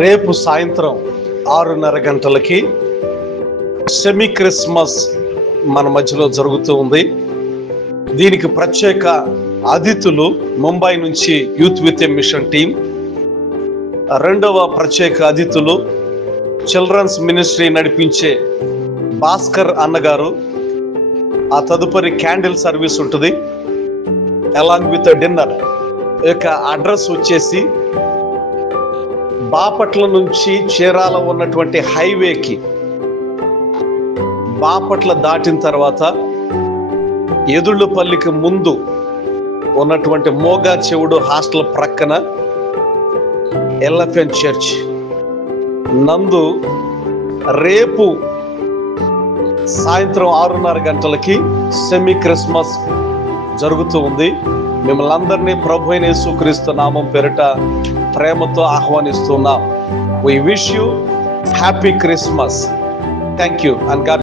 రేపు సాయంత్రం 6:30 గంటలకి సెమీ క్రిస్మస్ మన మధ్యలో జరుగుతూ ఉంది. దీనికి ప్రత్యేక అతిథులు ముంబై నుంచి youth with a mission team. రెండవ ప్రత్యేక అతిథులు చిల్డ్రన్స్ మినిస్ట్రీ నడిపించే భాస్కర్ అన్నగారు. ఆ తదుపరి క్యాండిల్ సర్వీస్ ఉంటుంది అలాంగ్ విత్ డిన్నర్. యొక్క అడ్రస్ వచ్చేసి బాపట్ల నుంచి చీరాల ఉన్నటువంటి హైవేకి బాపట్ల దాటిన తర్వాత ఎదుళ్ళపల్లికి ముందు ఉన్నటువంటి మోగా చెవుడు హాస్టల్ ప్రక్కన ఎల్ఎఫ్ఎన్ చర్చ్ నందు రేపు సాయంత్రం 6:30 గంటలకి సెమీ క్రిస్మస్ జరుగుతూ ఉంది. మిమ్మల్ని అందరినీ ప్రభు అయిన యేసుక్రీస్తు నామం పేరిట ప్రేమతో ఆహ్వానిస్తున్నాం. We wish you happy Christmas. Thank you and God